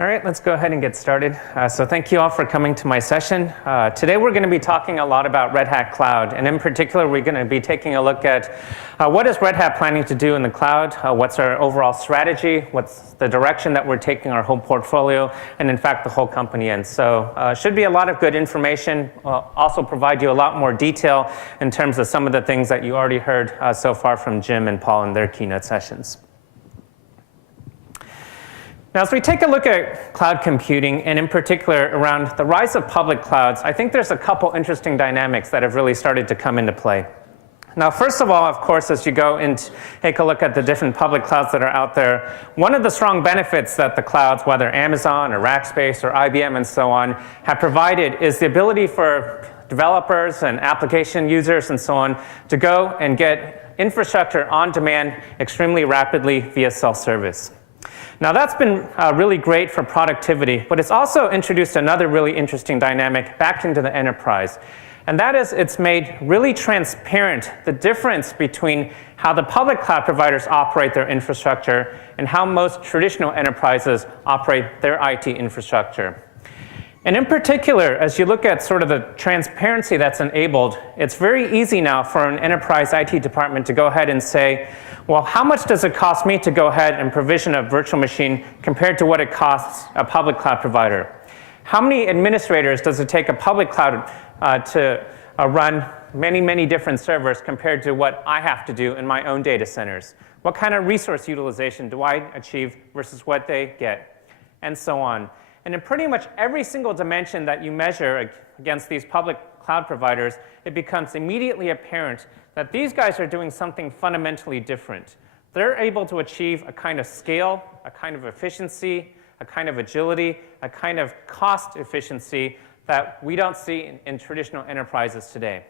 All right, let's go ahead and get started. So thank you all for coming to my session. Today we're going to be talking a lot about Red Hat Cloud, and in particular we're going to be taking a look at what is Red Hat planning to do in the cloud, what's our overall strategy, what's the direction that we're taking our whole portfolio, and in fact the whole company in. So should be a lot of good information, also provide you a lot more detail in terms of some of the things that you already heard so far from Jim and Paul in their keynote sessions. Now, as we take a look at cloud computing, and in particular around the rise of public clouds, I think there's a couple interesting dynamics that have really started to come into play. Now, first of all, of course, as you go and take a look at the different public clouds that are out there, one of the strong benefits that the clouds, whether Amazon or Rackspace or IBM and so on, have provided is the ability for developers and application users and so on to go and get infrastructure on demand extremely rapidly via self-service. Now that's been really great for productivity, but it's also introduced another really interesting dynamic back into the enterprise. And that is it's made really transparent the difference between how the public cloud providers operate their infrastructure and how most traditional enterprises operate their IT infrastructure. And in particular, as you look at sort of the transparency that's enabled, it's very easy now for an enterprise IT department to go ahead and say, well, how much does it cost me to go ahead and provision a virtual machine compared to what it costs a public cloud provider? How many administrators does it take a public cloud to run many, many different servers compared to what I have to do in my own data centers? What kind of resource utilization do I achieve versus what they get? And so on. And in pretty much every single dimension that you measure against these public cloud providers, it becomes immediately apparent that these guys are doing something fundamentally different. They're able to achieve a kind of scale, a kind of efficiency, a kind of agility, a kind of cost efficiency that we don't see in traditional enterprises today.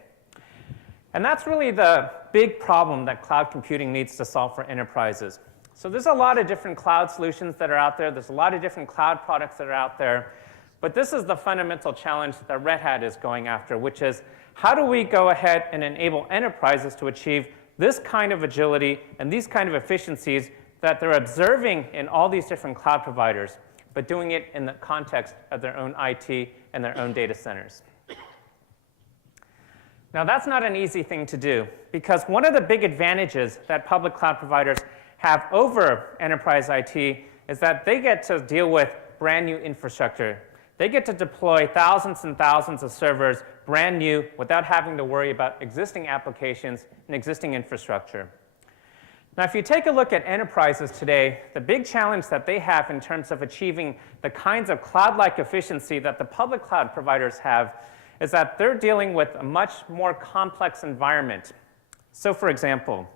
And that's really the big problem that cloud computing needs to solve for enterprises. So there's a lot of different cloud solutions that are out there. There's a lot of different cloud products that are out there. But this is the fundamental challenge that Red Hat is going after, which is how do we go ahead and enable enterprises to achieve this kind of agility and these kind of efficiencies that they're observing in all these different cloud providers, but doing it in the context of their own IT and their own data centers. Now, that's not an easy thing to do, because one of the big advantages that public cloud providers have over enterprise IT is that they get to deal with brand new infrastructure. They get to deploy thousands and thousands of servers brand new without having to worry about existing applications and existing infrastructure. Now, if you take a look at enterprises today, the big challenge that they have in terms of achieving the kinds of cloud-like efficiency that the public cloud providers have is that they're dealing with a much more complex environment. So, for example,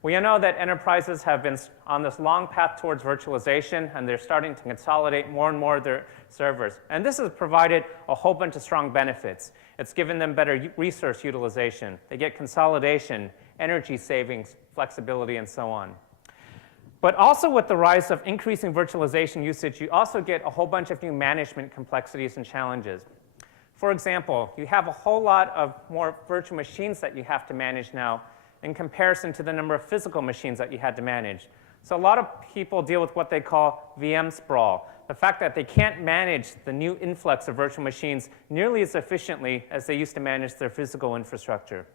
we know that enterprises have been on this long path towards virtualization, and they're starting to consolidate more and more of their servers. And this has provided a whole bunch of strong benefits. It's given them better resource utilization. They get consolidation, energy savings, flexibility, and so on. But also with the rise of increasing virtualization usage, you also get a whole bunch of new management complexities and challenges. For example, you have a whole lot of more virtual machines that you have to manage now in comparison to the number of physical machines that you had to manage. So a lot of people deal with what they call VM sprawl, the fact that they can't manage the new influx of virtual machines nearly as efficiently as they used to manage their physical infrastructure.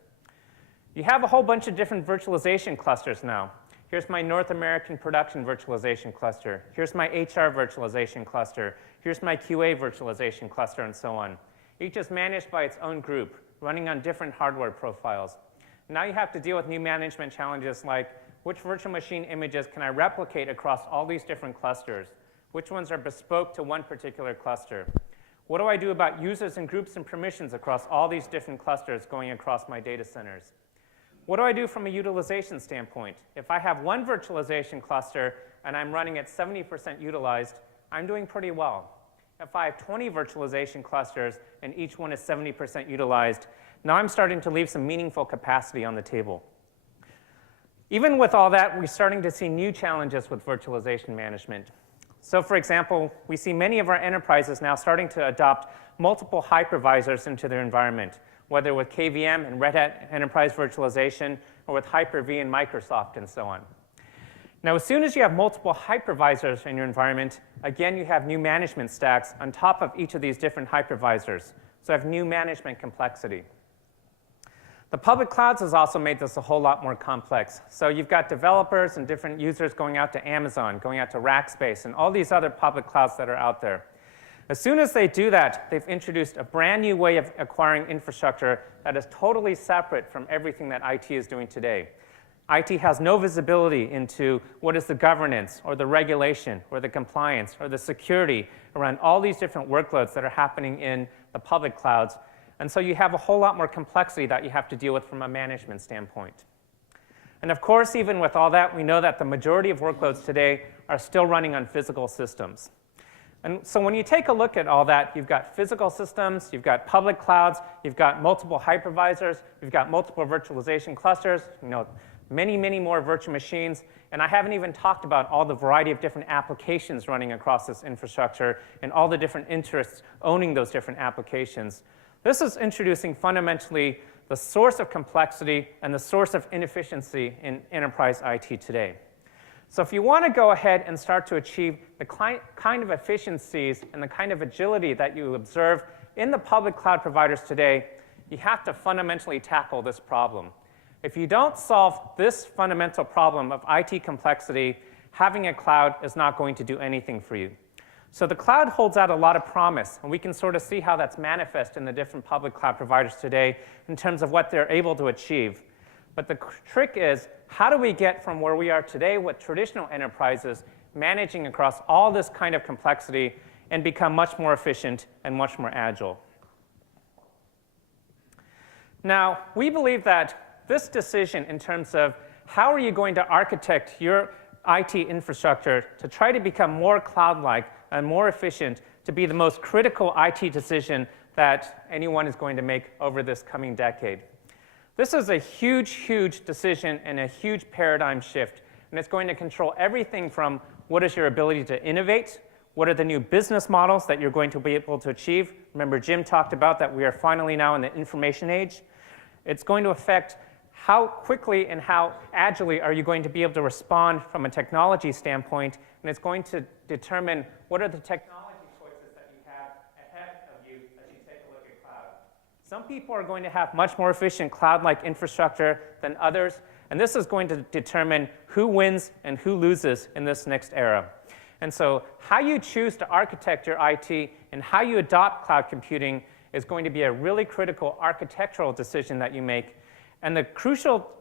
You have a whole bunch of different virtualization clusters now. Here's my North American production virtualization cluster. Here's my HR virtualization cluster. Here's my QA virtualization cluster, and so on. Each is managed by its own group, running on different hardware profiles. Now you have to deal with new management challenges like which virtual machine images can I replicate across all these different clusters? Which ones are bespoke to one particular cluster? What do I do about users and groups and permissions across all these different clusters going across my data centers? What do I do from a utilization standpoint? If I have one virtualization cluster and I'm running at 70% utilized, I'm doing pretty well. If I have 20 virtualization clusters and each one is 70% utilized, now I'm starting to leave some meaningful capacity on the table. Even with all that, we're starting to see new challenges with virtualization management. So for example, we see many of our enterprises now starting to adopt multiple hypervisors into their environment, whether with KVM and Red Hat Enterprise Virtualization or with Hyper-V and Microsoft and so on. Now, as soon as you have multiple hypervisors in your environment, again, you have new management stacks on top of each of these different hypervisors. So you have new management complexity. The public clouds has also made this a whole lot more complex. So you've got developers and different users going out to Amazon, going out to Rackspace, and all these other public clouds that are out there. As soon as they do that, they've introduced a brand new way of acquiring infrastructure that is totally separate from everything that IT is doing today. IT has no visibility into what is the governance or the regulation or the compliance or the security around all these different workloads that are happening in the public clouds. And so you have a whole lot more complexity that you have to deal with from a management standpoint. And of course, even with all that, we know that the majority of workloads today are still running on physical systems. And so when you take a look at all that, you've got physical systems, you've got public clouds, you've got multiple hypervisors, you've got multiple virtualization clusters, many, many more virtual machines. And I haven't even talked about all the variety of different applications running across this infrastructure and all the different interests owning those different applications. This is introducing fundamentally the source of complexity and the source of inefficiency in enterprise IT today. So if you want to go ahead and start to achieve the kind of efficiencies and the kind of agility that you observe in the public cloud providers today, you have to fundamentally tackle this problem. If you don't solve this fundamental problem of IT complexity, having a cloud is not going to do anything for you. So the cloud holds out a lot of promise, and we can sort of see how that's manifest in the different public cloud providers today in terms of what they're able to achieve. But the trick is, how do we get from where we are today with traditional enterprises managing across all this kind of complexity and become much more efficient and much more agile? Now, we believe that this decision in terms of how are you going to architect your IT infrastructure to try to become more cloud-like and more efficient to be the most critical IT decision that anyone is going to make over this coming decade. This is a huge, huge decision and a huge paradigm shift. And it's going to control everything from what is your ability to innovate, what are the new business models that you're going to be able to achieve. Remember, Jim talked about that we are finally now in the information age. It's going to affect how quickly and how agilely are you going to be able to respond from a technology standpoint. And it's going to determine what are the technology choices that you have ahead of you as you take a look at cloud. Some people are going to have much more efficient cloud-like infrastructure than others. And this is going to determine who wins and who loses in this next era. And so how you choose to architect your IT and how you adopt cloud computing is going to be a really critical architectural decision that you make. And the crucial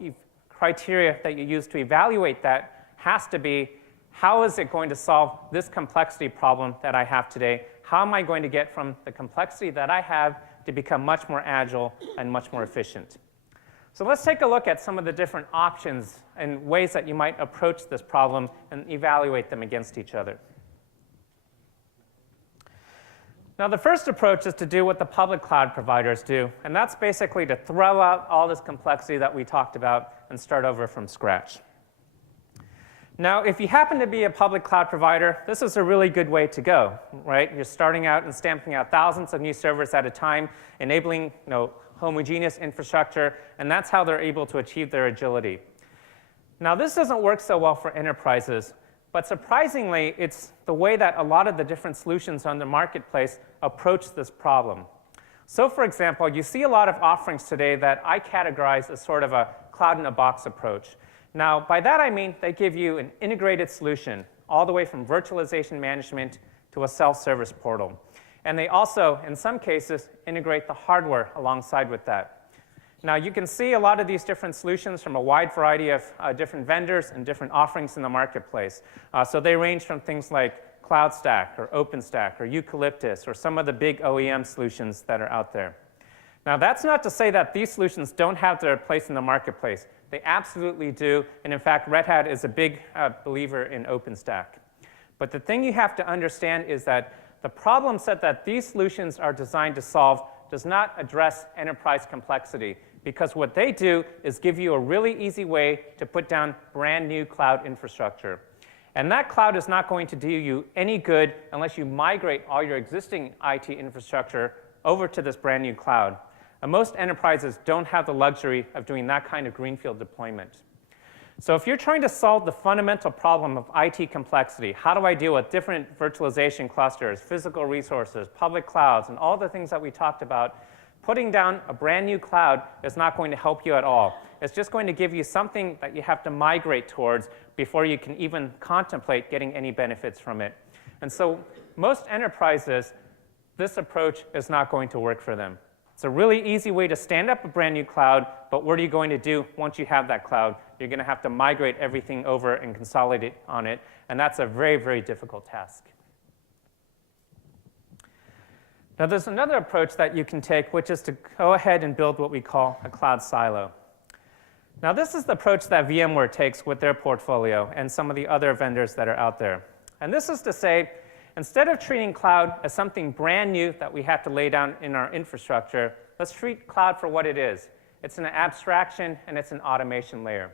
criteria that you use to evaluate that has to be, how is it going to solve this complexity problem that I have today? How am I going to get from the complexity that I have to become much more agile and much more efficient? So let's take a look at some of the different options and ways that you might approach this problem and evaluate them against each other. Now, the first approach is to do what the public cloud providers do, and that's basically to throw out all this complexity that we talked about and start over from scratch. Now, if you happen to be a public cloud provider, this is a really good way to go, right? You're starting out and stamping out thousands of new servers at a time, enabling homogeneous infrastructure, and that's how they're able to achieve their agility. Now, this doesn't work so well for enterprises, but surprisingly, it's the way that a lot of the different solutions on the marketplace approach this problem. So for example, you see a lot of offerings today that I categorize as sort of a cloud-in-a-box approach. Now, by that I mean they give you an integrated solution, all the way from virtualization management to a self-service portal. And they also, in some cases, integrate the hardware alongside with that. Now, you can see a lot of these different solutions from a wide variety of different vendors and different offerings in the marketplace. So they range from things like CloudStack or OpenStack or Eucalyptus or some of the big OEM solutions that are out there. Now, that's not to say that these solutions don't have their place in the marketplace. They absolutely do. And in fact, Red Hat is a big believer in OpenStack. But the thing you have to understand is that the problem set that these solutions are designed to solve does not address enterprise complexity, because what they do is give you a really easy way to put down brand new cloud infrastructure. And that cloud is not going to do you any good unless you migrate all your existing IT infrastructure over to this brand new cloud. And most enterprises don't have the luxury of doing that kind of greenfield deployment. So if you're trying to solve the fundamental problem of IT complexity, how do I deal with different virtualization clusters, physical resources, public clouds, and all the things that we talked about, putting down a brand new cloud is not going to help you at all. It's just going to give you something that you have to migrate towards before you can even contemplate getting any benefits from it. And so most enterprises, this approach is not going to work for them. It's a really easy way to stand up a brand new cloud, but what are you going to do once you have that cloud? You're going to have to migrate everything over and consolidate on it, and that's a very, very difficult task. Now, there's another approach that you can take, which is to go ahead and build what we call a cloud silo. Now, this is the approach that VMware takes with their portfolio and some of the other vendors that are out there. And this is to say, instead of treating cloud as something brand new that we have to lay down in our infrastructure, let's treat cloud for what it is. It's an abstraction, and it's an automation layer.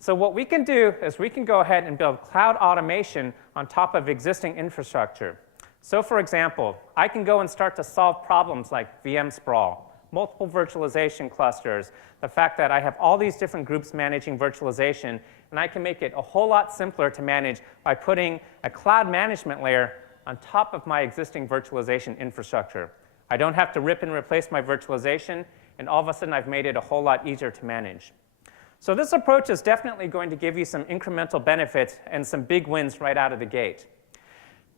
So what we can do is we can go ahead and build cloud automation on top of existing infrastructure. So for example, I can go and start to solve problems like VM sprawl, multiple virtualization clusters, the fact that I have all these different groups managing virtualization, and I can make it a whole lot simpler to manage by putting a cloud management layer on top of my existing virtualization infrastructure. I don't have to rip and replace my virtualization, and all of a sudden I've made it a whole lot easier to manage. So this approach is definitely going to give you some incremental benefits and some big wins right out of the gate.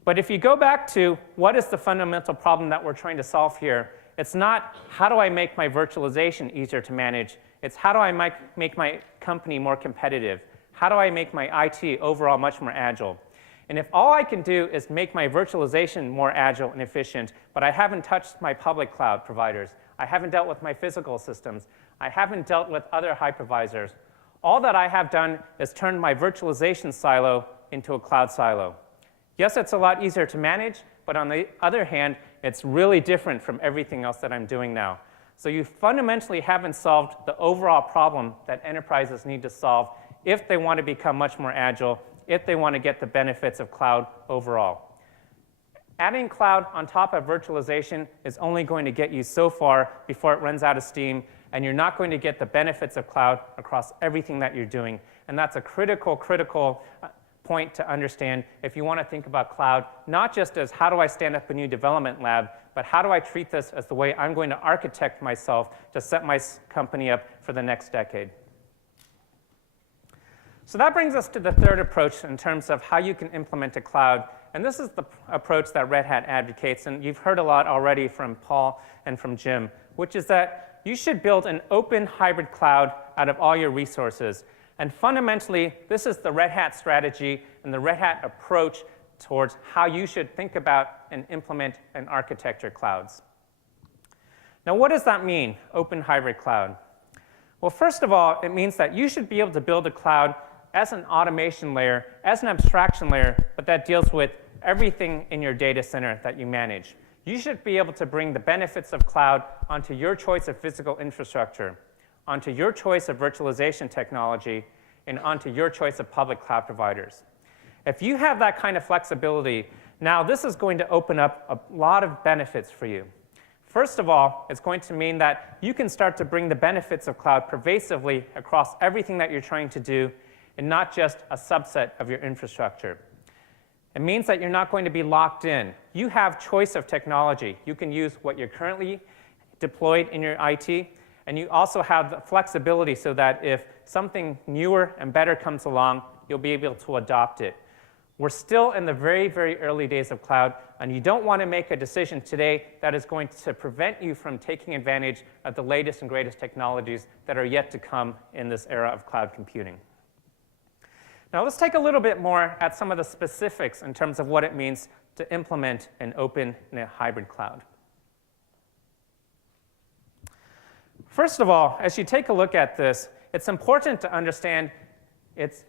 But if you go back to what is the fundamental problem that we're trying to solve here, it's not how do I make my virtualization easier to manage, it's how do I make my company more competitive? How do I make my IT overall much more agile? And if all I can do is make my virtualization more agile and efficient, but I haven't touched my public cloud providers, I haven't dealt with my physical systems, I haven't dealt with other hypervisors, all that I have done is turn my virtualization silo into a cloud silo. Yes, it's a lot easier to manage, but on the other hand, it's really different from everything else that I'm doing now. So you fundamentally haven't solved the overall problem that enterprises need to solve if they want to become much more agile, if they want to get the benefits of cloud overall. Adding cloud on top of virtualization is only going to get you so far before it runs out of steam, and you're not going to get the benefits of cloud across everything that you're doing. And that's a critical point to understand if you want to think about cloud, not just as how do I stand up a new development lab, but how do I treat this as the way I'm going to architect myself to set my company up for the next decade. So that brings us to the third approach in terms of how you can implement a cloud. And this is the approach that Red Hat advocates, and you've heard a lot already from Paul and from Jim, which is that you should build an open hybrid cloud out of all your resources. And fundamentally, this is the Red Hat strategy and the Red Hat approach towards how you should think about and implement and architecture clouds. Now, what does that mean, open hybrid cloud? Well, first of all, it means that you should be able to build a cloud as an automation layer, as an abstraction layer, but that deals with everything in your data center that you manage. You should be able to bring the benefits of cloud onto your choice of physical infrastructure, onto your choice of virtualization technology, and onto your choice of public cloud providers. If you have that kind of flexibility, now this is going to open up a lot of benefits for you. First of all, it's going to mean that you can start to bring the benefits of cloud pervasively across everything that you're trying to do, and not just a subset of your infrastructure. It means that you're not going to be locked in. You have choice of technology. You can use what you're currently deployed in your IT, and you also have the flexibility so that if something newer and better comes along, you'll be able to adopt it. We're still in the very, very early days of cloud, and you don't want to make a decision today that is going to prevent you from taking advantage of the latest and greatest technologies that are yet to come in this era of cloud computing. Now let's take a little bit more at some of the specifics in terms of what it means to implement an open and a hybrid cloud. First of all, as you take a look at this, it's important to understand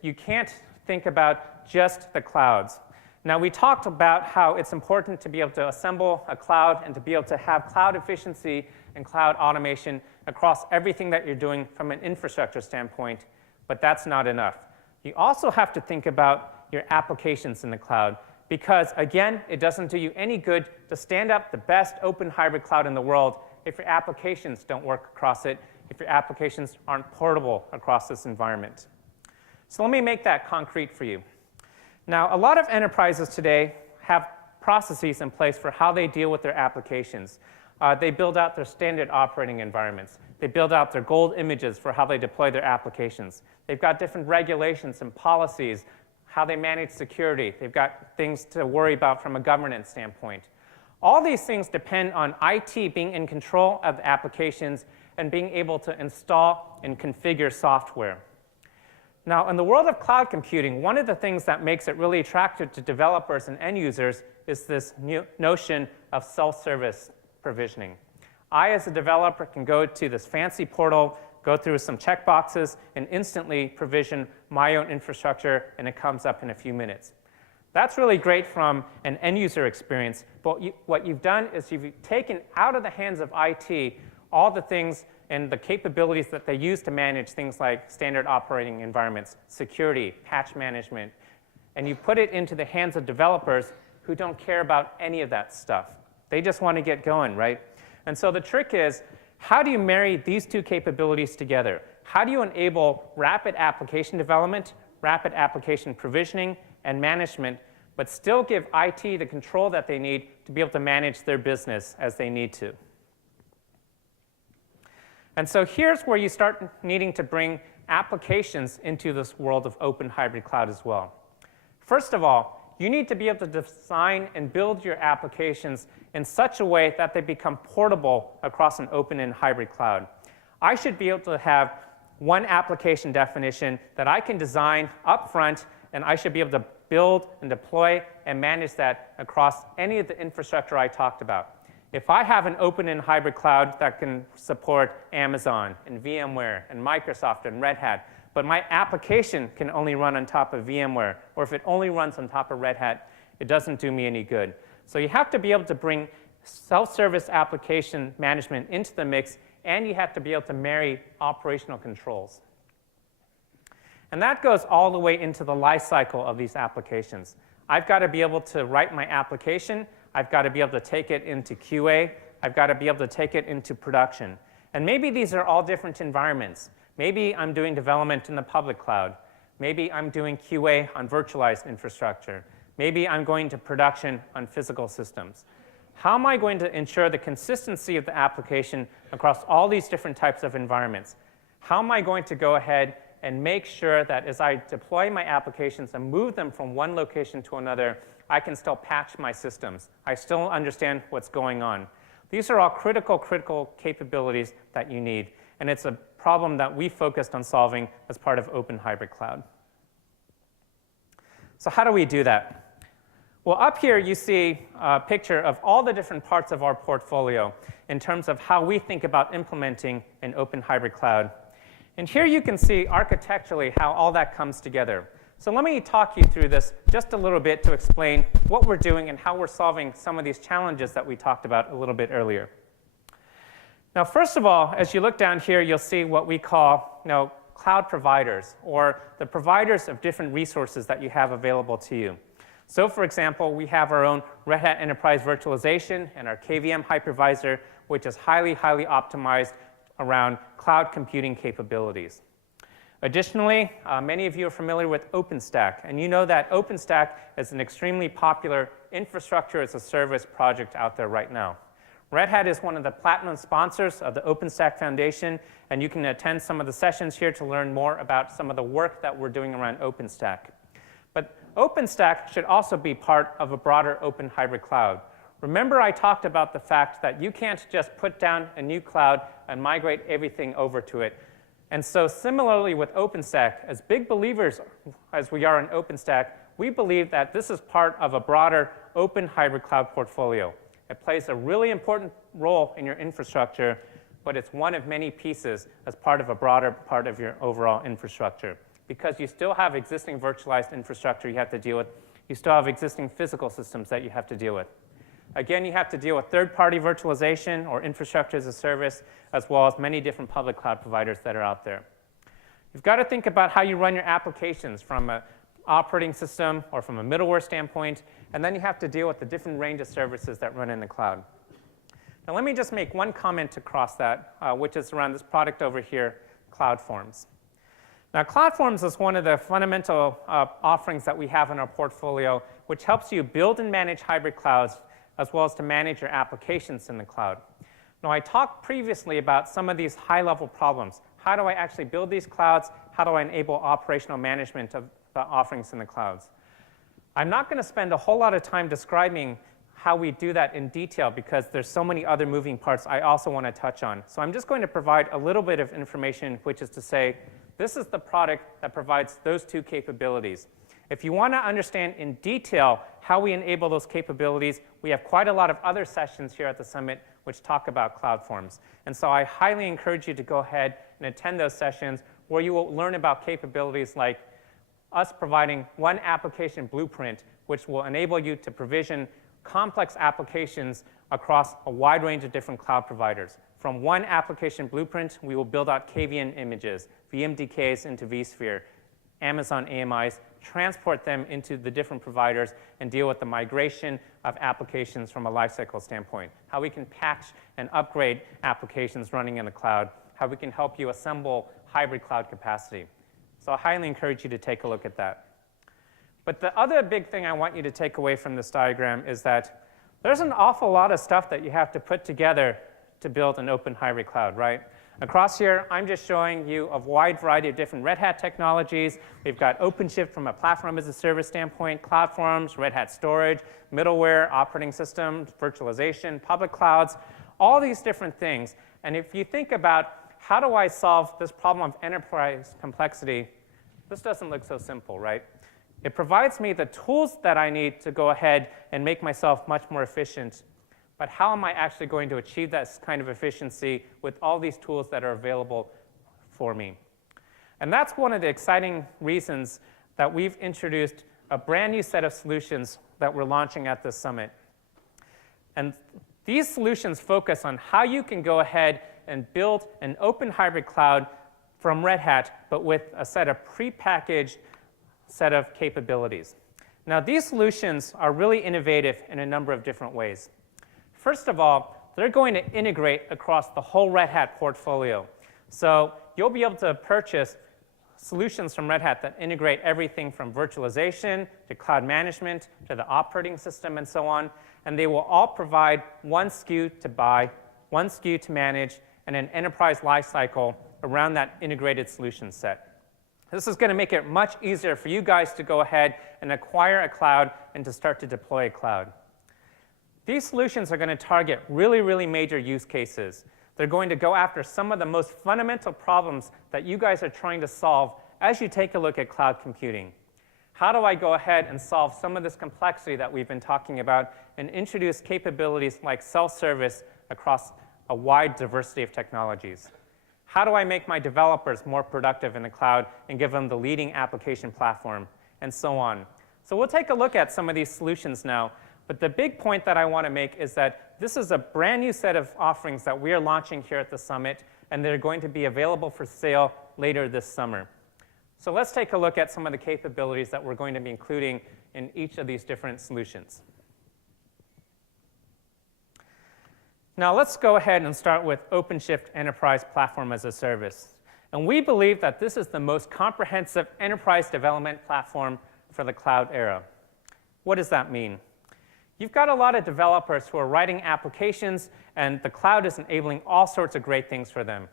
you can't think about just the clouds. Now we talked about how it's important to be able to assemble a cloud and to be able to have cloud efficiency and cloud automation across everything that you're doing from an infrastructure standpoint, but that's not enough. You also have to think about your applications in the cloud because, again, it doesn't do you any good to stand up the best open hybrid cloud in the world if your applications don't work across it, if your applications aren't portable across this environment. So let me make that concrete for you. Now, a lot of enterprises today have processes in place for how they deal with their applications. They build out their standard operating environments. They build out their gold images for how they deploy their applications. They've got different regulations and policies, how they manage security. They've got things to worry about from a governance standpoint. All these things depend on IT being in control of the applications and being able to install and configure software. Now, in the world of cloud computing, one of the things that makes it really attractive to developers and end users is this new notion of self-service provisioning. I, as a developer, can go to this fancy portal, go through some checkboxes, and instantly provision my own infrastructure, and it comes up in a few minutes. That's really great from an end-user experience, but what you've done is you've taken out of the hands of IT all the things and the capabilities that they use to manage things like standard operating environments, security, patch management, and you put it into the hands of developers who don't care about any of that stuff. They just want to get going, right? And so the trick is, how do you marry these two capabilities together? How do you enable rapid application development, rapid application provisioning, and management, but still give IT the control that they need to be able to manage their business as they need to? And so here's where you start needing to bring applications into this world of open hybrid cloud as well. First of all, you need to be able to design and build your applications in such a way that they become portable across an open and hybrid cloud. I should be able to have one application definition that I can design up front, and I should be able to build and deploy and manage that across any of the infrastructure I talked about. If I have an open and hybrid cloud that can support Amazon and VMware and Microsoft and Red Hat, but my application can only run on top of VMware, or if it only runs on top of Red Hat, it doesn't do me any good. So you have to be able to bring self-service application management into the mix, and you have to be able to marry operational controls. And that goes all the way into the life cycle of these applications. I've got to be able to write my application. I've got to be able to take it into QA. I've got to be able to take it into production. And maybe these are all different environments. Maybe I'm doing development in the public cloud. Maybe I'm doing QA on virtualized infrastructure. Maybe I'm going to production on physical systems. How am I going to ensure the consistency of the application across all these different types of environments? How am I going to go ahead and make sure that as I deploy my applications and move them from one location to another, I can still patch my systems. I still understand what's going on. These are all critical capabilities that you need, and it's a problem that we focused on solving as part of Open Hybrid Cloud. So how do we do that? Well, up here you see a picture of all the different parts of our portfolio in terms of how we think about implementing an Open Hybrid Cloud. And here you can see architecturally how all that comes together. So let me talk you through this just a little bit to explain what we're doing and how we're solving some of these challenges that we talked about a little bit earlier. Now, first of all, as you look down here, you'll see what we call cloud providers, or the providers of different resources that you have available to you. So for example, we have our own Red Hat Enterprise Virtualization and our KVM hypervisor, which is highly optimized around cloud computing capabilities. Additionally, many of you are familiar with OpenStack, and you know that OpenStack is an extremely popular infrastructure as a service project out there right now. Red Hat is one of the platinum sponsors of the OpenStack Foundation, and you can attend some of the sessions here to learn more about some of the work that we're doing around OpenStack. But OpenStack should also be part of a broader open hybrid cloud. Remember, I talked about the fact that you can't just put down a new cloud and migrate everything over to it. And so similarly with OpenStack, as big believers as we are in OpenStack, we believe that this is part of a broader open hybrid cloud portfolio. It plays a really important role in your infrastructure, but it's one of many pieces as part of a broader part of your overall infrastructure. Because you still have existing virtualized infrastructure you have to deal with. You still have existing physical systems that you have to deal with. Again, you have to deal with third-party virtualization or infrastructure as a service, as well as many different public cloud providers that are out there. You've got to think about how you run your applications from an operating system or from a middleware standpoint, and then you have to deal with the different range of services that run in the cloud. Now, let me just make one comment across that, which is around this product over here, CloudForms. Now, CloudForms is one of the fundamental offerings that we have in our portfolio, which helps you build and manage hybrid clouds, as well as to manage your applications in the cloud. Now, I talked previously about some of these high-level problems. How do I actually build these clouds? How do I enable operational management of the offerings in the clouds? I'm not going to spend a whole lot of time describing how we do that in detail because there's so many other moving parts I also want to touch on. So I'm just going to provide a little bit of information, which is to say, this is the product that provides those two capabilities. If you want to understand in detail how we enable those capabilities, we have quite a lot of other sessions here at the Summit which talk about CloudForms. And so I highly encourage you to go ahead and attend those sessions where you will learn about capabilities like us providing one application blueprint, which will enable you to provision complex applications across a wide range of different cloud providers. From one application blueprint, we will build out KVM images, VMDKs into vSphere, Amazon AMIs, transport them into the different providers, and deal with the migration of applications from a lifecycle standpoint, how we can patch and upgrade applications running in the cloud, how we can help you assemble hybrid cloud capacity. So I highly encourage you to take a look at that. But the other big thing I want you to take away from this diagram is that there's an awful lot of stuff that you have to put together to build an open hybrid cloud, right? Across here, I'm just showing you a wide variety of different Red Hat technologies. We've got OpenShift from a platform as a service standpoint, CloudForms, Red Hat storage, middleware, operating systems, virtualization, public clouds, all these different things. And if you think about how do I solve this problem of enterprise complexity, this doesn't look so simple, right? It provides me the tools that I need to go ahead and make myself much more efficient. But how am I actually going to achieve that kind of efficiency with all these tools that are available for me? And that's one of the exciting reasons that we've introduced a brand new set of solutions that we're launching at this summit. And these solutions focus on how you can go ahead and build an open hybrid cloud from Red Hat, but with a set of prepackaged set of capabilities. Now, these solutions are really innovative in a number of different ways. First of all, they're going to integrate across the whole Red Hat portfolio. So you'll be able to purchase solutions from Red Hat that integrate everything from virtualization to cloud management to the operating system and so on. And they will all provide one SKU to buy, one SKU to manage, and an enterprise lifecycle around that integrated solution set. This is going to make it much easier for you guys to go ahead and acquire a cloud and to start to deploy a cloud. These solutions are going to target really, really major use cases. They're going to go after some of the most fundamental problems that you guys are trying to solve as you take a look at cloud computing. How do I go ahead and solve some of this complexity that we've been talking about and introduce capabilities like self-service across a wide diversity of technologies? How do I make my developers more productive in the cloud and give them the leading application platform, and so on? So we'll take a look at some of these solutions now. But the big point that I want to make is that this is a brand new set of offerings that we are launching here at the Summit, and they're going to be available for sale later this summer. So let's take a look at some of the capabilities that we're going to be including in each of these different solutions. Now let's go ahead and start with OpenShift Enterprise Platform as a Service. And we believe that this is the most comprehensive enterprise development platform for the cloud era. What does that mean? You've got a lot of developers who are writing applications, and the cloud is enabling all sorts of great things for them.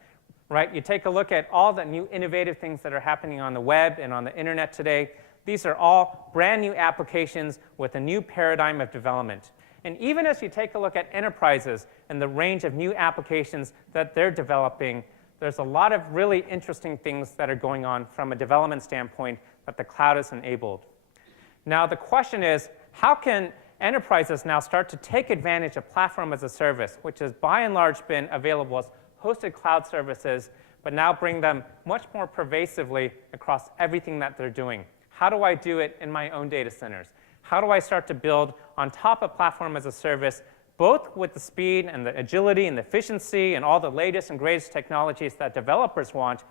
Right? You take a look at all the new innovative things that are happening on the web and on the internet today. These are all brand new applications with a new paradigm of development. And even as you take a look at enterprises and the range of new applications that they're developing, there's a lot of really interesting things that are going on from a development standpoint that the cloud has enabled. Now, the question is, how can enterprises now start to take advantage of platform as a service, which has by and large been available as hosted cloud services, but now bring them much more pervasively across everything that they're doing? How do I do it in my own data centers? How do I start to build on top of platform as a service, both with the speed and the agility and the efficiency and all the latest and greatest technologies that developers want,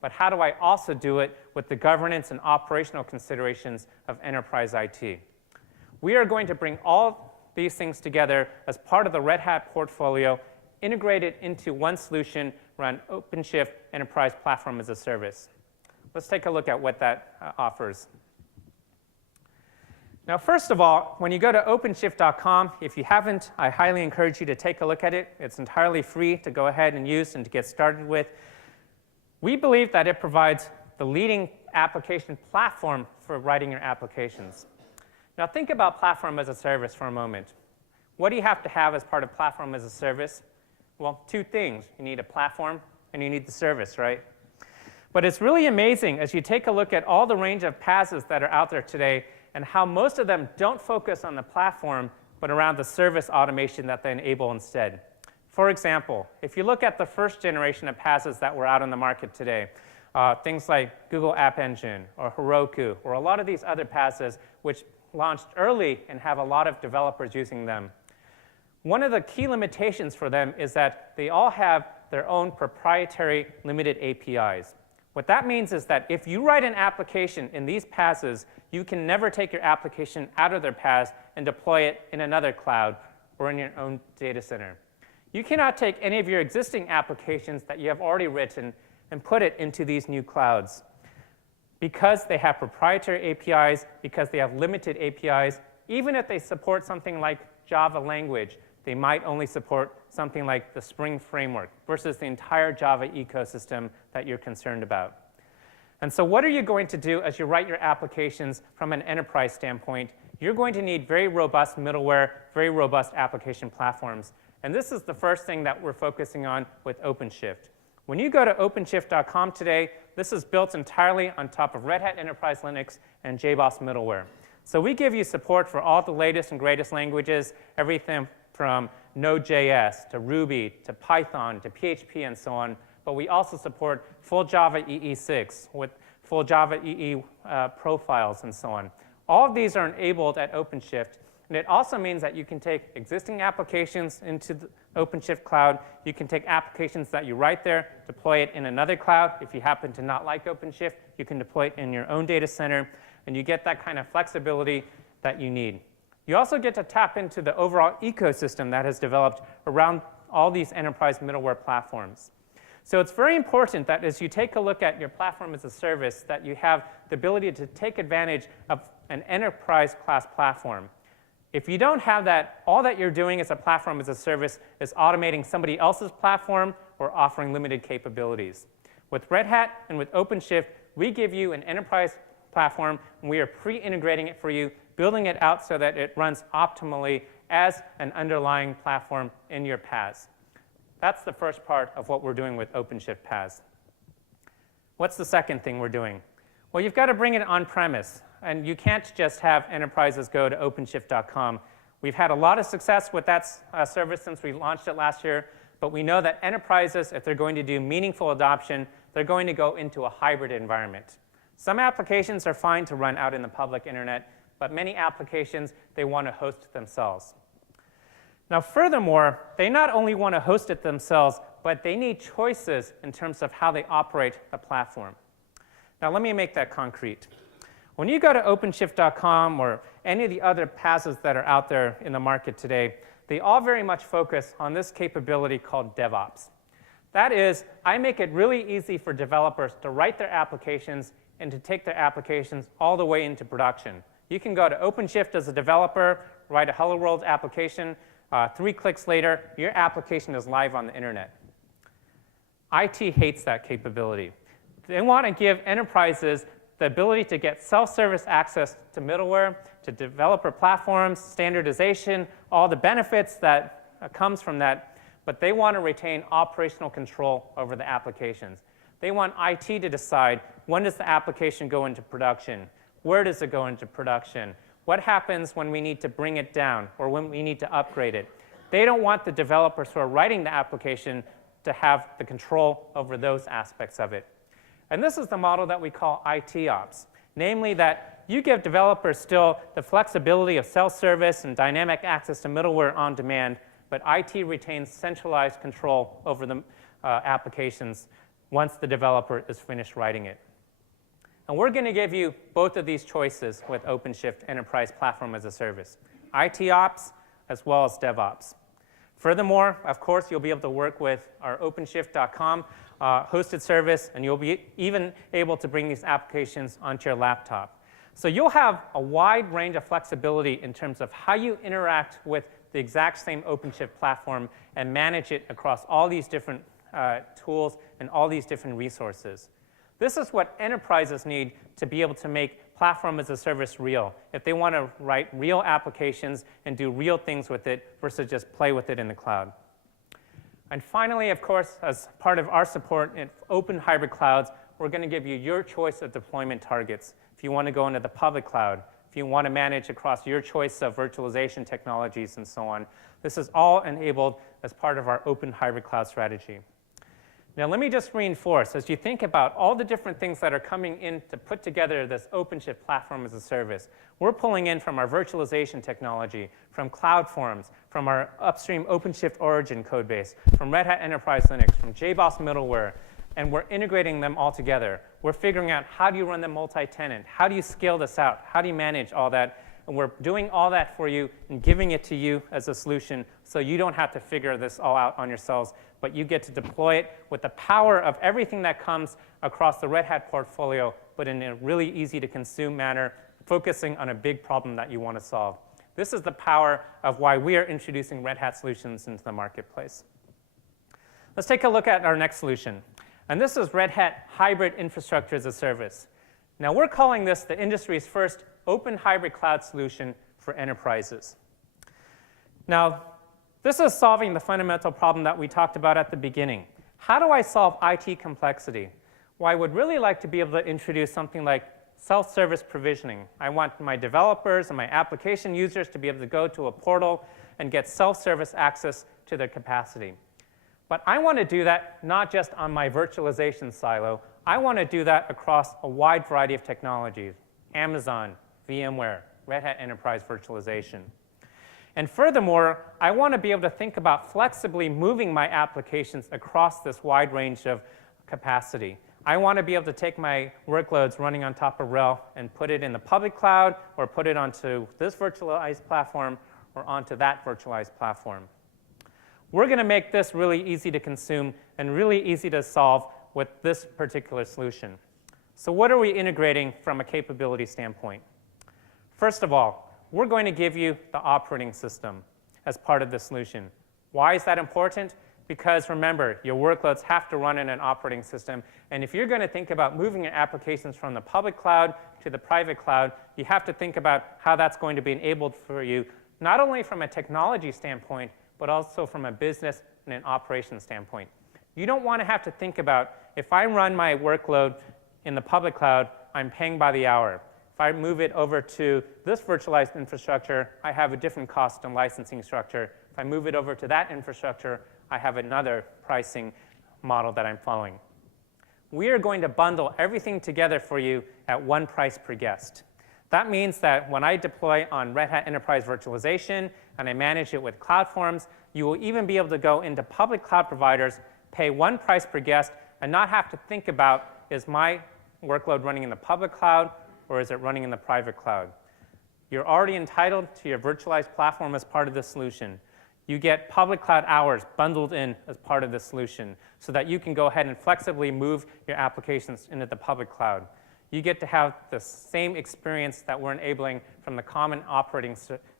but how do I also do it with the governance and operational considerations of enterprise IT? We are going to bring all these things together as part of the Red Hat portfolio, integrated into one solution around OpenShift Enterprise Platform as a Service. Let's take a look at what that offers. Now, first of all, when you go to OpenShift.com, if you haven't, I highly encourage you to take a look at it. It's entirely free to go ahead and use and to get started with. We believe that it provides the leading application platform for writing your applications. Now, think about platform as a service for a moment. What do you have to have as part of platform as a service? Well, two things. You need a platform, and you need the service, right? But it's really amazing as you take a look at all the range of PaaSes that are out there today and how most of them don't focus on the platform, but around the service automation that they enable instead. For example, if you look at the first generation of PaaSes that were out on the market today, things like Google App Engine or Heroku or a lot of these other PaaSes which launched early and have a lot of developers using them. One of the key limitations for them is that they all have their own proprietary limited APIs. What that means is that if you write an application in these PaaSes, you can never take your application out of their PaaS and deploy it in another cloud or in your own data center. You cannot take any of your existing applications that you have already written and put it into these new clouds. Because they have proprietary APIs, because they have limited APIs, even if they support something like Java language, they might only support something like the Spring framework versus the entire Java ecosystem that you're concerned about. And so what are you going to do as you write your applications from an enterprise standpoint? You're going to need very robust middleware, very robust application platforms. And this is the first thing that we're focusing on with OpenShift. When you go to OpenShift.com today, this is built entirely on top of Red Hat Enterprise Linux and JBoss middleware. So we give you support for all the latest and greatest languages, everything from Node.js to Ruby to Python to PHP and so on. But we also support full Java EE6 with full Java EE profiles and so on. All of these are enabled at OpenShift. And it also means that you can take existing applications into the OpenShift cloud. You can take applications that you write there, deploy it in another cloud. If you happen to not like OpenShift, you can deploy it in your own data center. And you get that kind of flexibility that you need. You also get to tap into the overall ecosystem that has developed around all these enterprise middleware platforms. So it's very important that as you take a look at your platform as a service, that you have the ability to take advantage of an enterprise class platform. If you don't have that, all that you're doing as a platform as a service is automating somebody else's platform or offering limited capabilities. With Red Hat and with OpenShift, we give you an enterprise platform, and we are pre-integrating it for you, building it out so that it runs optimally as an underlying platform in your PaaS. That's the first part of what we're doing with OpenShift PaaS. What's the second thing we're doing? Well, you've got to bring it on-premise. And you can't just have enterprises go to OpenShift.com. We've had a lot of success with that service since we launched it last year. But we know that enterprises, if they're going to do meaningful adoption, they're going to go into a hybrid environment. Some applications are fine to run out in the public internet. But many applications, they want to host it themselves. Now, furthermore, they not only want to host it themselves, but they need choices in terms of how they operate the platform. Now, let me make that concrete. When you go to OpenShift.com or any of the other PaaSes that are out there in the market today, they all very much focus on this capability called DevOps. That is, I make it really easy for developers to write their applications and to take their applications all the way into production. You can go to OpenShift as a developer, write a Hello World application. 3 clicks later, your application is live on the internet. IT hates that capability. They want to give enterprises the ability to get self-service access to middleware, to developer platforms, standardization, all the benefits that comes from that, but they want to retain operational control over the applications. They want IT to decide when does the application go into production, where does it go into production, what happens when we need to bring it down or when we need to upgrade it. They don't want the developers who are writing the application to have the control over those aspects of it. And this is the model that we call IT ops, namely that you give developers still the flexibility of self-service and dynamic access to middleware on demand, but IT retains centralized control over the applications once the developer is finished writing it. And we're going to give you both of these choices with OpenShift Enterprise Platform as a Service, IT ops as well as DevOps. Furthermore, of course, you'll be able to work with our OpenShift.com hosted service, and you'll be even able to bring these applications onto your laptop. So you'll have a wide range of flexibility in terms of how you interact with the exact same OpenShift platform and manage it across all these different tools and all these different resources. This is what enterprises need to be able to make platform as a service real, if they want to write real applications and do real things with it versus just play with it in the cloud. And finally, of course, as part of our support in open hybrid clouds, we're going to give you your choice of deployment targets. If you want to go into the public cloud, if you want to manage across your choice of virtualization technologies and so on, this is all enabled as part of our open hybrid cloud strategy. Now, let me just reinforce, as you think about all the different things that are coming in to put together this OpenShift platform as a service, we're pulling in from our virtualization technology, from CloudForms, from our upstream OpenShift origin code base, from Red Hat Enterprise Linux, from JBoss middleware, and we're integrating them all together. We're figuring out how do you run them multi-tenant, how do you scale this out, how do you manage all that, and we're doing all that for you and giving it to you as a solution so you don't have to figure this all out on yourselves, but you get to deploy it with the power of everything that comes across the Red Hat portfolio, but in a really easy to consume manner, focusing on a big problem that you want to solve. This is the power of why we are introducing Red Hat solutions into the marketplace. Let's take a look at our next solution. And this is Red Hat Hybrid Infrastructure as a Service. Now, we're calling this the industry's first open hybrid cloud solution for enterprises. Now, this is solving the fundamental problem that we talked about at the beginning. How do I solve IT complexity? Well, I would really like to be able to introduce something like self-service provisioning. I want my developers and my application users to be able to go to a portal and get self-service access to their capacity. But I want to do that not just on my virtualization silo. I want to do that across a wide variety of technologies: Amazon, VMware, Red Hat Enterprise Virtualization. And furthermore, I want to be able to think about flexibly moving my applications across this wide range of capacity. I want to be able to take my workloads running on top of RHEL and put it in the public cloud, or put it onto this virtualized platform, or onto that virtualized platform. We're going to make this really easy to consume and really easy to solve with this particular solution. So what are we integrating from a capability standpoint? First of all, we're going to give you the operating system as part of the solution. Why is that important? Because remember, your workloads have to run in an operating system. And if you're going to think about moving your applications from the public cloud to the private cloud, you have to think about how that's going to be enabled for you, not only from a technology standpoint, but also from a business and an operations standpoint. You don't want to have to think about, if I run my workload in the public cloud, I'm paying by the hour. If I move it over to this virtualized infrastructure, I have a different cost and licensing structure. If I move it over to that infrastructure, I have another pricing model that I'm following. We are going to bundle everything together for you at one price per guest. That means that when I deploy on Red Hat Enterprise Virtualization and I manage it with CloudForms, you will even be able to go into public cloud providers, pay one price per guest, and not have to think about, is my workload running in the public cloud or is it running in the private cloud? You're already entitled to your virtualized platform as part of the solution. You get public cloud hours bundled in as part of the solution so that you can go ahead and flexibly move your applications into the public cloud. You get to have the same experience that we're enabling from the common operating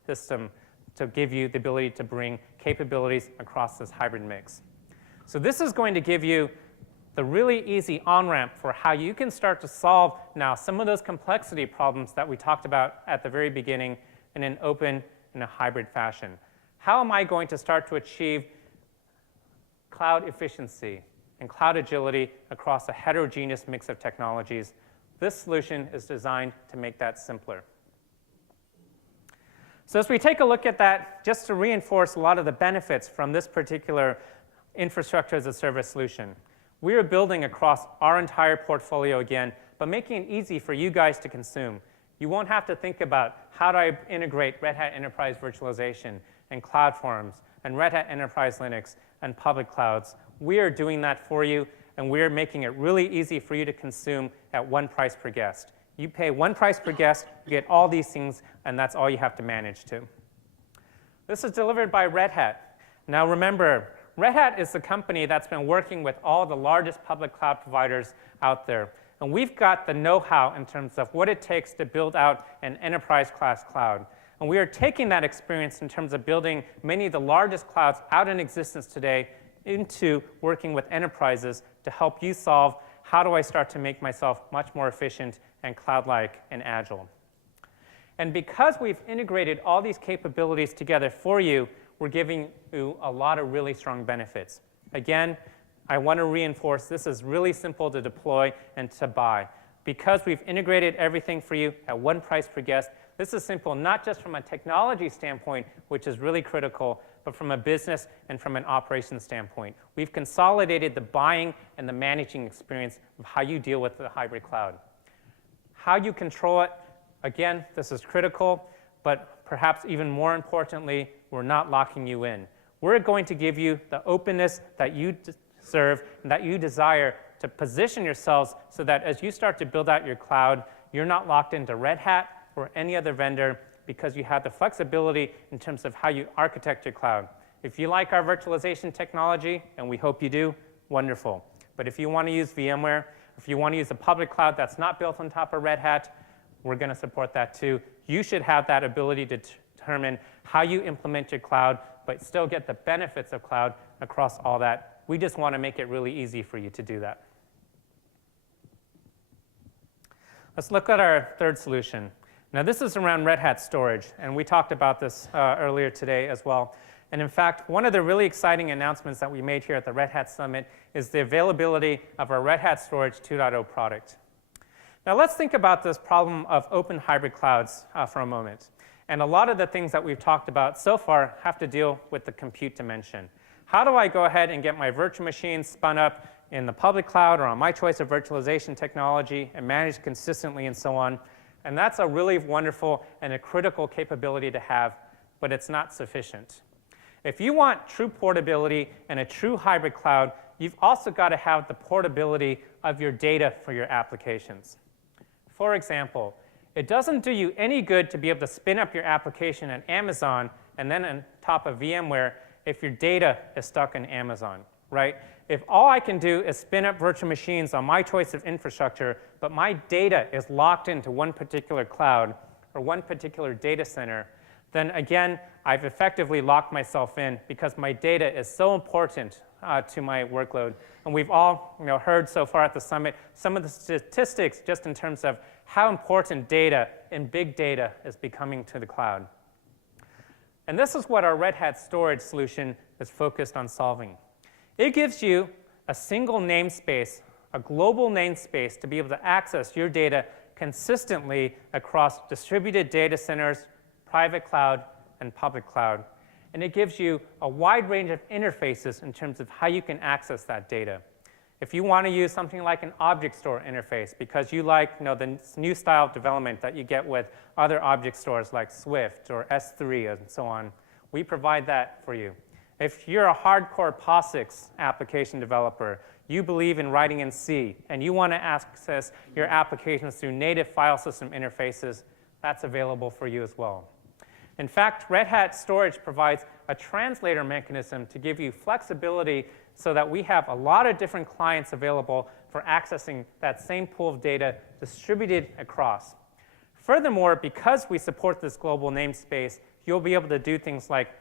system to give you the ability to bring capabilities across this hybrid mix. So this is going to give you the really easy on-ramp for how you can start to solve now some of those complexity problems that we talked about at the very beginning in an open and a hybrid fashion. How am I going to start to achieve cloud efficiency and cloud agility across a heterogeneous mix of technologies? This solution is designed to make that simpler. So as we take a look at that, just to reinforce a lot of the benefits from this particular infrastructure as a service solution, we are building across our entire portfolio again, but making it easy for you guys to consume. You won't have to think about how do I integrate Red Hat Enterprise Virtualization and CloudForms and Red Hat Enterprise Linux and public clouds. We are doing that for you, and we're making it really easy for you to consume at one price per guest. You pay one price per guest, you get all these things, and that's all you have to manage to. This is delivered by Red Hat. Now remember, Red Hat is the company that's been working with all the largest public cloud providers out there. And we've got the know-how in terms of what it takes to build out an enterprise-class cloud. And we are taking that experience in terms of building many of the largest clouds out in existence today into working with enterprises to help you solve, how do I start to make myself much more efficient and cloud-like and agile? And because we've integrated all these capabilities together for you, we're giving you a lot of really strong benefits. Again, I want to reinforce this is really simple to deploy and to buy. Because we've integrated everything for you at one price per guest, this is simple not just from a technology standpoint, which is really critical, but from a business and from an operations standpoint. We've consolidated the buying and the managing experience of how you deal with the hybrid cloud. How you control it, again, this is critical, but perhaps even more importantly, we're not locking you in. We're going to give you the openness that you deserve and that you desire to position yourselves so that as you start to build out your cloud, you're not locked into Red Hat or any other vendor because you have the flexibility in terms of how you architect your cloud. If you like our virtualization technology, and we hope you do, wonderful. But if you want to use VMware, if you want to use a public cloud that's not built on top of Red Hat, we're going to support that too. You should have that ability to determine how you implement your cloud, but still get the benefits of cloud across all that. We just want to make it really easy for you to do that. Let's look at our third solution. Now, this is around Red Hat storage, and we talked about this earlier today as well. And in fact, one of the really exciting announcements that we made here at the Red Hat Summit is the availability of our Red Hat Storage 2.0 product. Now, let's think about this problem of open hybrid clouds for a moment. And a lot of the things that we've talked about so far have to deal with the compute dimension. How do I go ahead and get my virtual machines spun up in the public cloud or on my choice of virtualization technology and managed consistently and so on? And that's a really wonderful and a critical capability to have, but it's not sufficient. If you want true portability and a true hybrid cloud, you've also got to have the portability of your data for your applications. For example, it doesn't do you any good to be able to spin up your application in Amazon and then on top of VMware if your data is stuck in Amazon, right? If all I can do is spin up virtual machines on my choice of infrastructure, but my data is locked into one particular cloud or one particular data center, then again, I've effectively locked myself in because my data is so important to my workload. And we've all heard so far at the summit some of the statistics just in terms of how important data and big data is becoming to the cloud. And this is what our Red Hat storage solution is focused on solving. It gives you a single namespace, a global namespace, to be able to access your data consistently across distributed data centers, private cloud, and public cloud. And it gives you a wide range of interfaces in terms of how you can access that data. If you want to use something like an object store interface because you like the new style of development that you get with other object stores like Swift or S3 and so on, we provide that for you. If you're a hardcore POSIX application developer, you believe in writing in C, and you want to access your applications through native file system interfaces, that's available for you as well. In fact, Red Hat Storage provides a translator mechanism to give you flexibility so that we have a lot of different clients available for accessing that same pool of data distributed across. Furthermore, because we support this global namespace, you'll be able to do things like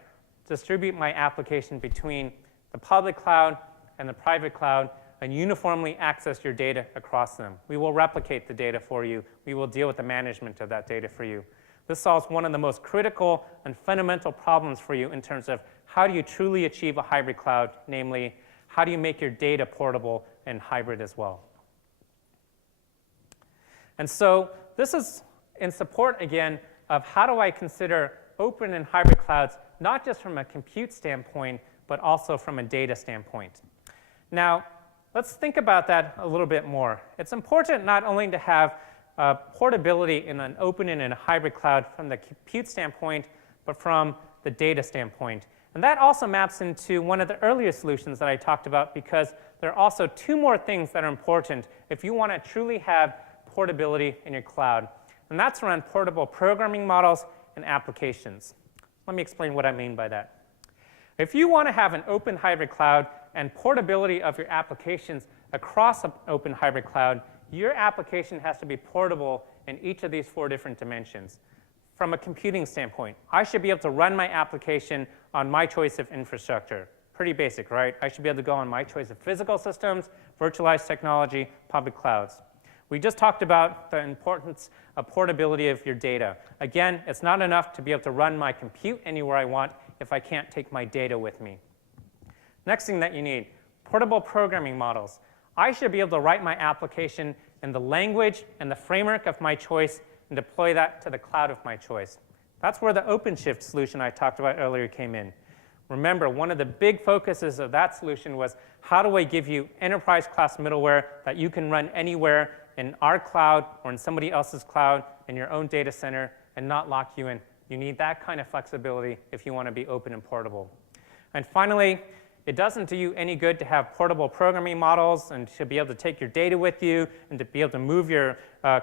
distribute my application between the public cloud and the private cloud and uniformly access your data across them. We will replicate the data for you. We will deal with the management of that data for you. This solves one of the most critical and fundamental problems for you in terms of how do you truly achieve a hybrid cloud, namely, how do you make your data portable and hybrid as well? And so this is in support, again, of how do I consider open and hybrid clouds, not just from a compute standpoint, but also from a data standpoint. Now, let's think about that a little bit more. It's important not only to have portability in an open and in a hybrid cloud from the compute standpoint, but from the data standpoint. And that also maps into one of the earlier solutions that I talked about, because there are also two more things that are important if you want to truly have portability in your cloud. And that's around portable programming models and applications. Let me explain what I mean by that. If you want to have an open hybrid cloud and portability of your applications across an open hybrid cloud, your application has to be portable in each of these 4 different dimensions. From a computing standpoint, I should be able to run my application on my choice of infrastructure. Pretty basic, right? I should be able to go on my choice of physical systems, virtualized technology, public clouds. We just talked about the importance of portability of your data. Again, it's not enough to be able to run my compute anywhere I want if I can't take my data with me. Next thing that you need, portable programming models. I should be able to write my application in the language and the framework of my choice and deploy that to the cloud of my choice. That's where the OpenShift solution I talked about earlier came in. Remember, one of the big focuses of that solution was how do I give you enterprise-class middleware that you can run anywhere in our cloud or in somebody else's cloud in your own data center and not lock you in. You need that kind of flexibility if you want to be open and portable. And finally, it doesn't do you any good to have portable programming models and to be able to take your data with you and to be able to move your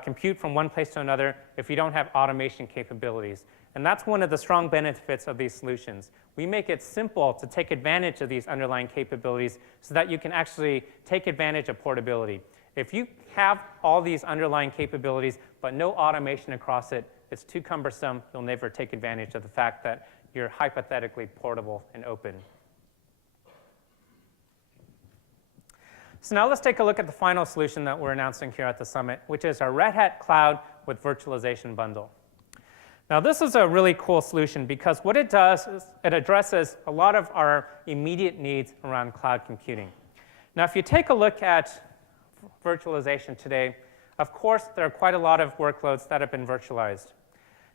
compute from one place to another if you don't have automation capabilities. And that's one of the strong benefits of these solutions. We make it simple to take advantage of these underlying capabilities so that you can actually take advantage of portability. If you have all these underlying capabilities but no automation across it, it's too cumbersome. You'll never take advantage of the fact that you're hypothetically portable and open. So now let's take a look at the final solution that we're announcing here at the summit, which is our Red Hat Cloud with Virtualization Bundle. Now this is a really cool solution because what it does is it addresses a lot of our immediate needs around cloud computing. Now if you take a look at virtualization today, of course there are quite a lot of workloads that have been virtualized.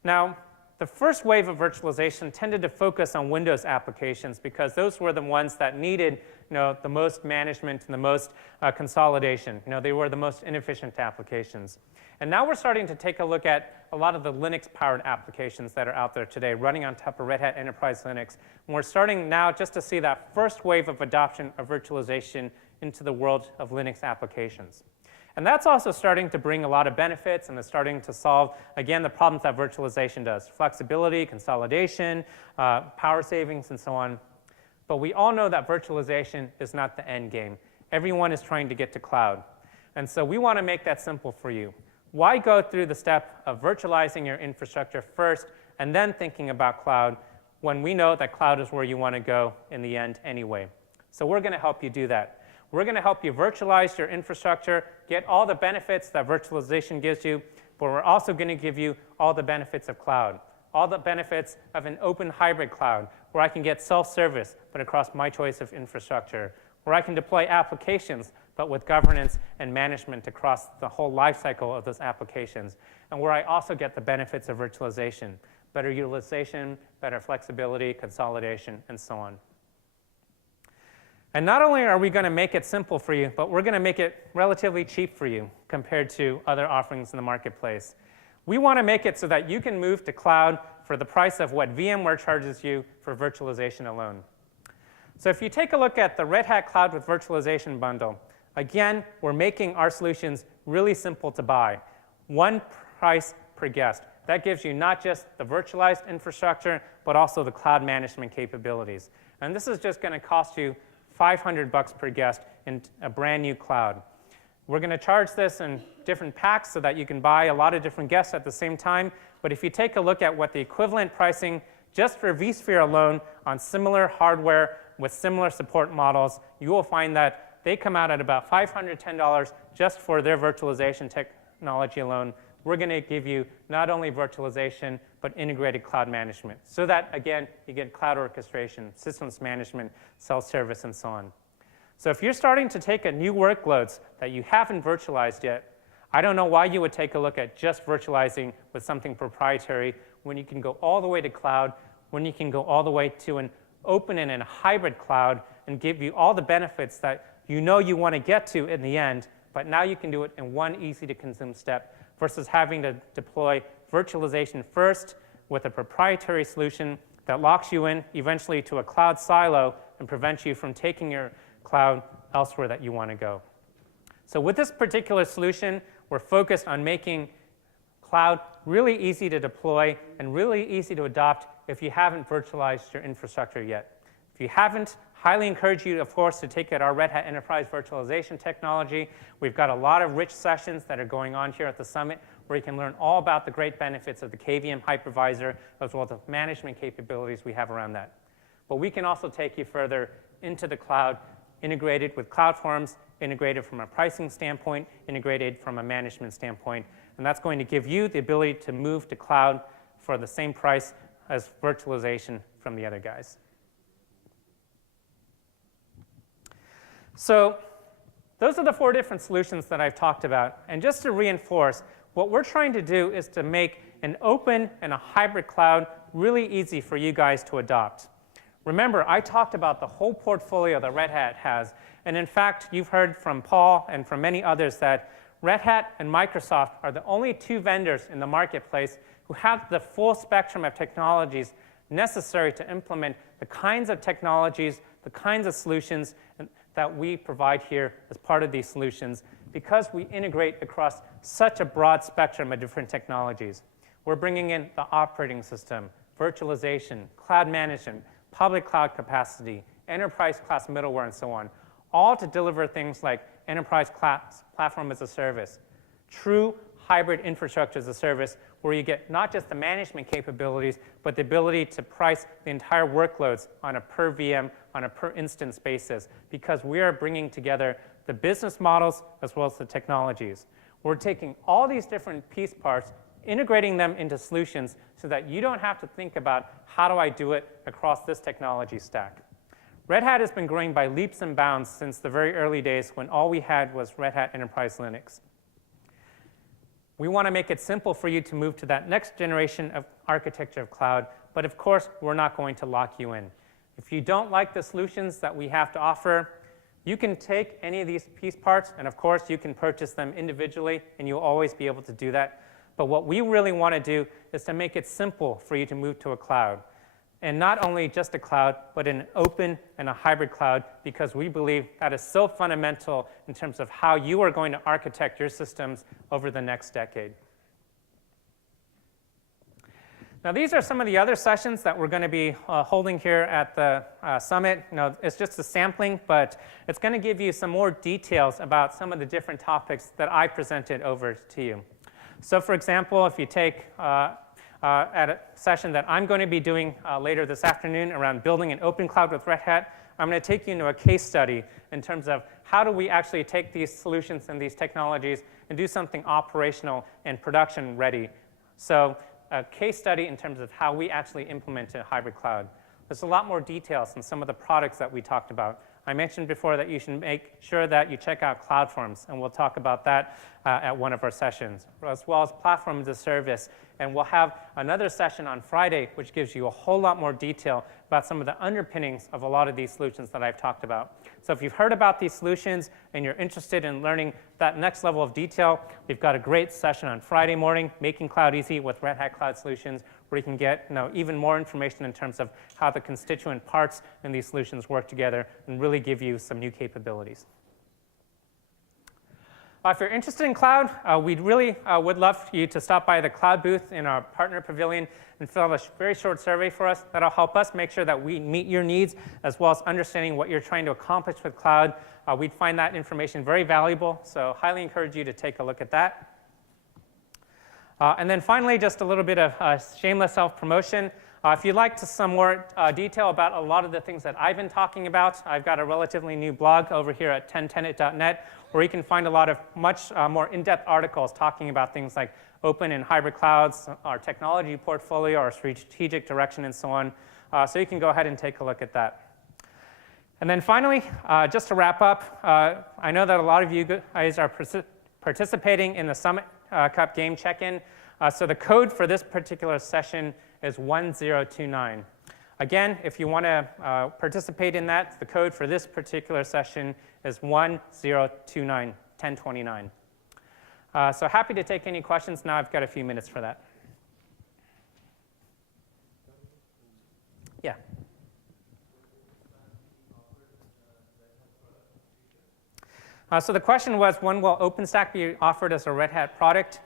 Now the first wave of virtualization tended to focus on Windows applications because those were the ones that needed the most management and the most consolidation. They were the most inefficient applications. And now we're starting to take a look at a lot of the Linux-powered applications that are out there today running on top of Red Hat Enterprise Linux. And we're starting now just to see that first wave of adoption of virtualization into the world of Linux applications. And that's also starting to bring a lot of benefits and is starting to solve, again, the problems that virtualization does. Flexibility, consolidation, power savings, and so on. But we all know that virtualization is not the end game. Everyone is trying to get to cloud. And so we want to make that simple for you. Why go through the step of virtualizing your infrastructure first and then thinking about cloud when we know that cloud is where you want to go in the end anyway? So we're going to help you do that. We're going to help you virtualize your infrastructure, get all the benefits that virtualization gives you, but we're also going to give you all the benefits of cloud, all the benefits of an open hybrid cloud, where I can get self-service, but across my choice of infrastructure, where I can deploy applications, but with governance and management across the whole lifecycle of those applications, and where I also get the benefits of virtualization, better utilization, better flexibility, consolidation, and so on. And not only are we going to make it simple for you, but we're going to make it relatively cheap for you compared to other offerings in the marketplace. We want to make it so that you can move to cloud for the price of what VMware charges you for virtualization alone. So if you take a look at the Red Hat Cloud with Virtualization Bundle, again, we're making our solutions really simple to buy. One price per guest. That gives you not just the virtualized infrastructure, but also the cloud management capabilities. And this is just going to cost you $500 per guest in a brand new cloud. We're going to charge this in different packs so that you can buy a lot of different guests at the same time. But if you take a look at what the equivalent pricing just for vSphere alone on similar hardware with similar support models, you will find that they come out at about $510 just for their virtualization technology alone. We're going to give you not only virtualization, but integrated cloud management so that, again, you get cloud orchestration, systems management, self-service, and so on. So if you're starting to take new workloads that you haven't virtualized yet, I don't know why you would take a look at just virtualizing with something proprietary when you can go all the way to cloud, when you can go all the way to an open and a hybrid cloud and give you all the benefits that you know you want to get to in the end, but now you can do it in one easy-to-consume step versus having to deploy virtualization first with a proprietary solution that locks you in eventually to a cloud silo and prevents you from taking your cloud elsewhere that you want to go. So with this particular solution, we're focused on making cloud really easy to deploy and really easy to adopt if you haven't virtualized your infrastructure yet. If you haven't, highly encourage you, of course, to take our Red Hat Enterprise Virtualization technology. We've got a lot of rich sessions that are going on here at the summit where you can learn all about the great benefits of the KVM hypervisor as well as the management capabilities we have around that. But we can also take you further into the cloud, integrated with CloudForms, integrated from a pricing standpoint, integrated from a management standpoint. And that's going to give you the ability to move to cloud for the same price as virtualization from the other guys. So those are the 4 different solutions that I've talked about. And just to reinforce, what we're trying to do is to make an open and a hybrid cloud really easy for you guys to adopt. Remember, I talked about the whole portfolio that Red Hat has. And in fact, you've heard from Paul and from many others that Red Hat and Microsoft are the only 2 vendors in the marketplace who have the full spectrum of technologies necessary to implement the kinds of technologies, the kinds of solutions that we provide here as part of these solutions, because we integrate across such a broad spectrum of different technologies. We're bringing in the operating system, virtualization, cloud management, public cloud capacity, enterprise class middleware, and so on, all to deliver things like enterprise class platform as a service, true hybrid infrastructure as a service, where you get not just the management capabilities, but the ability to price the entire workloads on a per VM, on a per instance basis, because we are bringing together the business models as well as the technologies. We're taking all these different piece parts, integrating them into solutions so that you don't have to think about how do I do it across this technology stack. Red Hat has been growing by leaps and bounds since the very early days when all we had was Red Hat Enterprise Linux. We want to make it simple for you to move to that next generation of architecture of cloud, but of course, we're not going to lock you in. If you don't like the solutions that we have to offer, you can take any of these piece parts, and of course, you can purchase them individually, and you'll always be able to do that. But what we really want to do is to make it simple for you to move to a cloud. And not only just a cloud, but an open and a hybrid cloud, because we believe that is so fundamental in terms of how you are going to architect your systems over the next decade. Now, these are some of the other sessions that we're going to be holding here at the summit. It's just a sampling, but it's going to give you some more details about some of the different topics that I presented over to you. So, for example, if you take at a session that I'm going to be doing later this afternoon around building an open cloud with Red Hat, I'm going to take you into a case study in terms of how do we actually take these solutions and these technologies and do something operational and production ready. So a case study in terms of how we actually implement a hybrid cloud. There's a lot more details in some of the products that we talked about. I mentioned before that you should make sure that you check out CloudForms, and we'll talk about that at one of our sessions, as well as Platform as a Service. And we'll have another session on Friday, which gives you a whole lot more detail about some of the underpinnings of a lot of these solutions that I've talked about. So if you've heard about these solutions and you're interested in learning that next level of detail, we've got a great session on Friday morning, Making Cloud Easy with Red Hat Cloud Solutions, where you can get even more information in terms of how the constituent parts in these solutions work together and really give you some new capabilities. If you're interested in cloud, we'd really would love for you to stop by the cloud booth in our partner pavilion and fill out a very short survey for us. That'll help us make sure that we meet your needs, as well as understanding what you're trying to accomplish with cloud. We'd find that information very valuable, so highly encourage you to take a look at that. And then finally, just a little bit of shameless self-promotion. If you'd like some more detail about a lot of the things that I've been talking about, I've got a relatively new blog over here at 10tenet.net, where you can find a lot of much more in-depth articles talking about things like open and hybrid clouds, our technology portfolio, our strategic direction, and so on. So you can go ahead and take a look at that. And then finally, just to wrap up, I know that a lot of you guys are participating in the Summit Cup game check-in. So the code for this particular session is 1029. Again, if you want to participate in that, the code for this particular session is 1029, 1029. So happy to take any questions. Now I've got a few minutes for that. Yeah. So the question was, when will OpenStack be offered as a Red Hat product?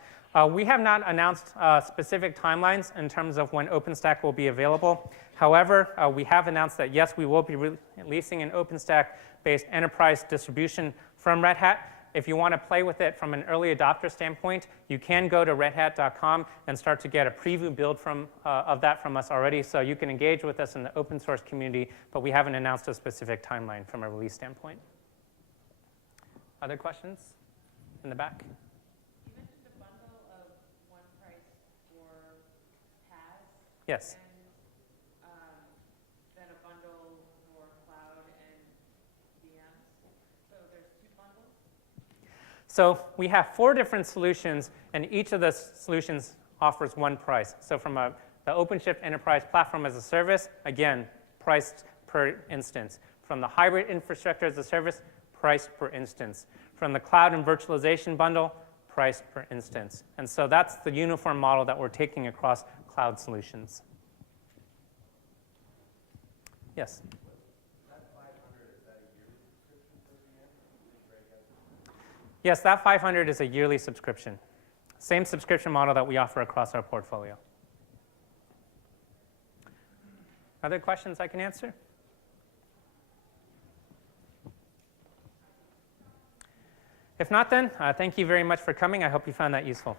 We have not announced specific timelines in terms of when OpenStack will be available. However, we have announced that, yes, we will be releasing an OpenStack-based enterprise distribution from Red Hat. If you want to play with it from an early adopter standpoint, you can go to redhat.com and start to get a preview build of that from us already. So you can engage with us in the open source community, but we haven't announced a specific timeline from a release standpoint. Other questions in the back? Yes. And then a bundle for cloud and VMs. So there's 2 bundles? So we have 4 different solutions, and each of the solutions offers one price. So from the OpenShift Enterprise Platform as a Service, again, priced per instance. From the Hybrid Infrastructure as a Service, priced per instance. From the Cloud and Virtualization Bundle, priced per instance. And so that's the uniform model that we're taking across cloud solutions. Yes? That 500, is that a yearly subscription for VM? Yes, that 500 is a yearly subscription. Same subscription model that we offer across our portfolio. Other questions I can answer? If not, then, thank you very much for coming. I hope you found that useful.